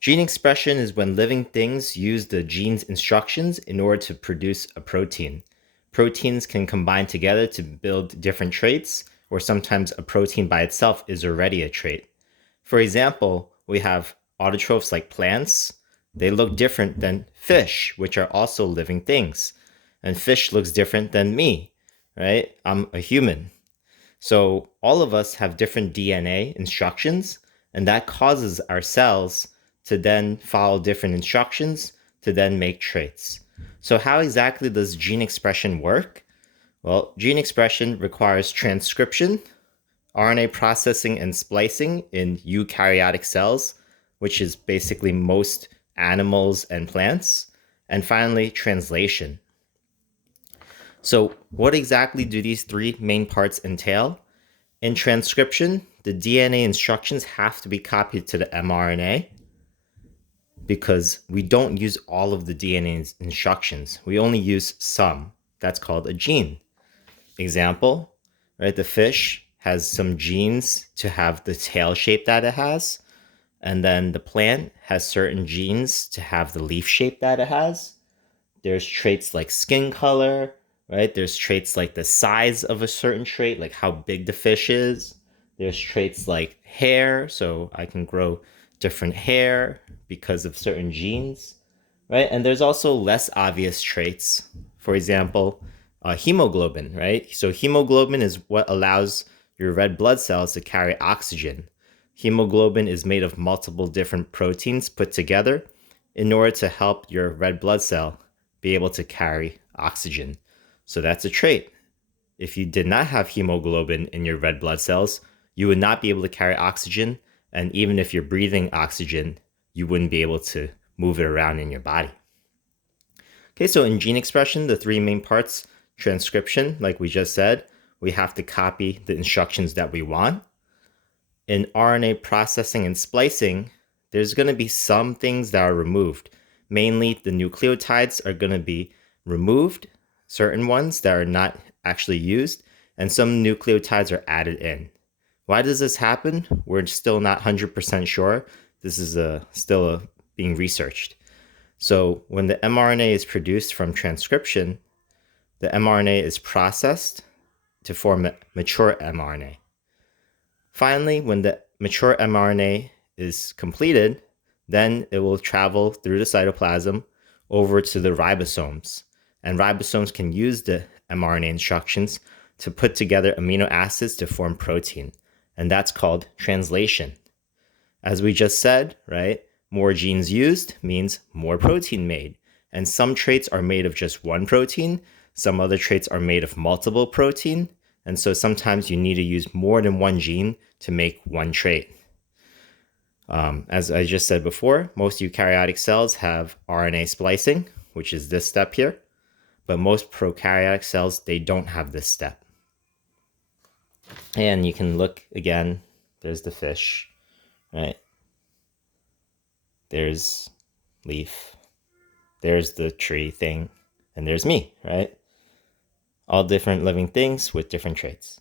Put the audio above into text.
Gene expression is when living things use the gene's instructions in order to produce a protein. Proteins can combine together to build different traits, or sometimes a protein by itself is already a trait. For example, we have autotrophs like plants. They look different than fish, which are also living things. And fish looks different than me, right? I'm a human. So all of us have different DNA instructions, and that causes our cells to then follow different instructions to then make traits. So how exactly does gene expression work? Well, gene expression requires transcription, RNA processing and splicing in eukaryotic cells, which is basically most animals and plants, and finally, translation. So what exactly do these three main parts entail? In transcription, the DNA instructions have to be copied to the mRNA because we don't use all of the DNA instructions. We only use some. That's called a gene. Example, right? The fish has some genes to have the tail shape that it has. And then the plant has certain genes to have the leaf shape that it has. There's traits like skin color, right? There's traits like the size of a certain trait, like how big the fish is. There's traits like hair, so I can grow different hair because of certain genes, right? And there's also less obvious traits. For example, hemoglobin, right? So hemoglobin is what allows your red blood cells to carry oxygen. Hemoglobin is made of multiple different proteins put together in order to help your red blood cell be able to carry oxygen. So that's a trait. If you did not have hemoglobin in your red blood cells, you would not be able to carry oxygen. And even if you're breathing oxygen, you wouldn't be able to move it around in your body. Okay, so in gene expression, the three main parts, transcription, like we just said, we have to copy the instructions that we want. In RNA processing and splicing, there's going to be some things that are removed. Mainly, the nucleotides are going to be removed, certain ones that are not actually used, and some nucleotides are added in. Why does this happen? We're still not 100% sure. This is still being researched. So when the mRNA is produced from transcription, the mRNA is processed to form a mature mRNA. Finally, when the mature mRNA is completed, then it will travel through the cytoplasm over to the ribosomes. And ribosomes can use the mRNA instructions to put together amino acids to form protein. And that's called translation. As we just said, right? More genes used means more protein made. And some traits are made of just one protein. Some other traits are made of multiple protein. And so sometimes you need to use more than one gene to make one trait. As I just said before, most eukaryotic cells have RNA splicing, which is this step here. But most prokaryotic cells, they don't have this step. And you can look again, there's the fish, right? There's leaf, there's the tree thing, and there's me, right? All different living things with different traits.